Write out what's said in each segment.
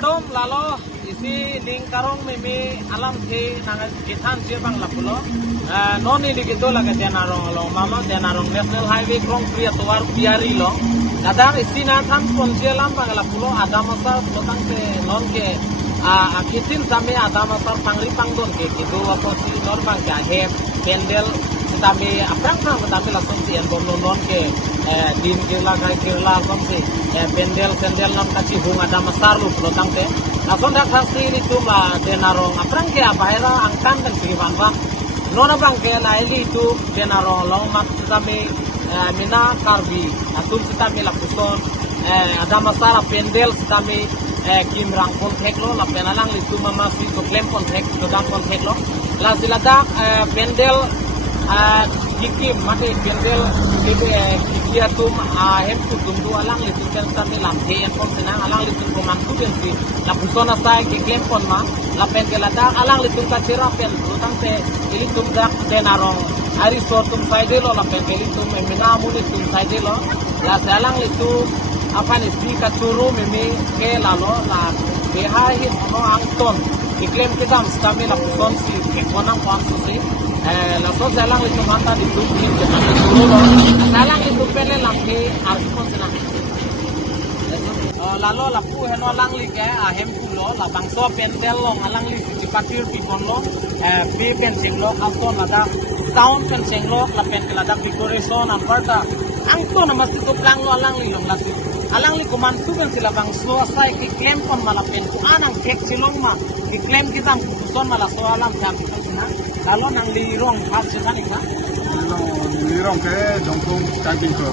Dom lalo isi lingkarong mimi alam ke nangan kitan bang lapulo non ini gitu laga denarong lo mama denarong national highway krong priya tuar biari lo kadang isi nathan ponjelam bang lapulo ada masa lotang ke non ke kitin sami ada masa pangri pangdon ke gitu apa si non bang jahe pendel tetapi aprang tetapi langsung si yang non ke din kirla kon si pendel non kaci bunga ada masar lu lotang ke langsung dak hasil itu ma denarong aprang ke abaira angkan dan siriwan bang nona bang ke laili itu denarong long mak tetapi mina karbi atul tetapi lakuson ada masar pendel tetapi kimrang kontek lo la penalang itu mamasi to klem kontek to dang kontek lo la silada pendel kikim mate pendel kikia tum hem tum du alang litu kan tami lamte en pon senang alang litu ko mantu ben si la pusona sai ke klem pon ma la pendel ada alang litu ka tira pen utang te ili tum dak denarong ari so tum sai de lo la pendel tum mina muni tum sai de lo la alang litu apa ni si ka turu mimi ke lalo la behai no angton iklem ke dam stami la puson si ke konang pam si la so jalang itu mata di tuki ke turu lo jalang itu pele lamke arkon sena lalo la pu heno lang li ke ahem kulo la bangso pendel lo ngalang li si patir pi kon lo pe pen sing lo angton ada sound pen sing lo la pen ke la da decoration amparta angton masti to plang lo alang li lo la alang li kumantu kan sila bang suasai ki claim kon malapen ku anang kek silong ma ki claim kita kuson mala so alam jam na lalo nang lirong hap sekali ka lirong ke jongkong camping ko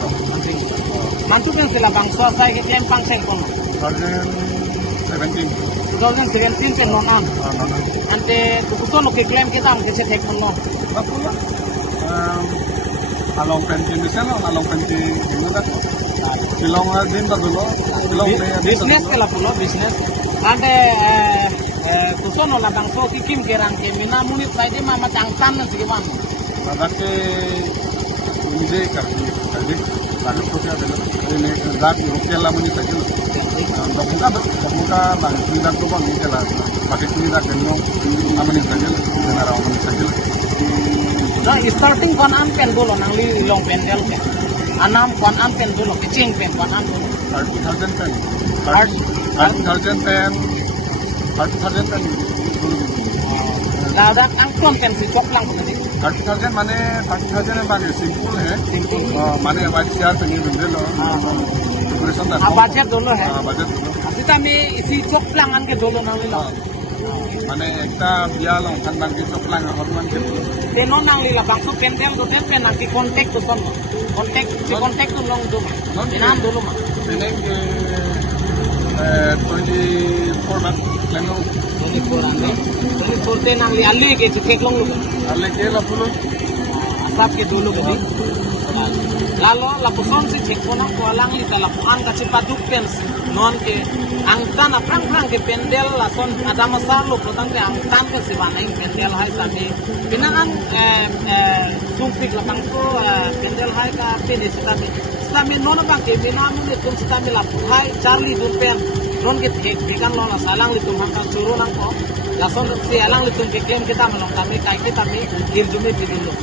mantu kan sila bang suasai ki claim pang seng kon 2017 pen non am ante kuson ki claim kita am kese tek kon lo along pen along pen Silong din ba dulo? Silong business kala pulo business. Ante kuson ola bangso kikim gerang ke mina munit saide mama tangtan na sigeman. Badake unje kardi lalu kota adalah ini dak rukela munit saja. Bamuka bang tidak tu bang ini lah. Pakai tidak kenyo amunit saja dengan amunit saja. Nah starting kon ampen dulu nang li long pendel ke. Anam kon ampen dulu kecing pen kon am dulu 30,000 nah dak angklon pen si coklang tadi 30,000 माने 30,000 माने सिंपल है माने white share पे नहीं बंदे लो डेकोरेशन दा budget dulu है budget kita mi isi coklang an ke dulu nang li माने एकटा बिया लो खानदान के चपलांग हरमान के tenon nang li la bangso pendel do ten pen nang ki kontak to son kontak to long do nam dulu ma ini ke 24 month leno 24 te nang li ali ke cek long lu alle ke la pulo asap ke dulu gadi lalo la puson si cek konang ko alang li tala puan ka cipaduk pens non ke angtan aprang ke pendel la son ada masar lo potang ke angtan ke si banai pendel hai sami pinangan sumpik la bangso pendel hai ka pede sami non ba ke binamu le tum sami la hai charli dur pen non ke thek bekan lo na salang li tum hangka churu nang ko la son si alang li tum ke claim kita malong kami kai kita mi him jumi pidin lo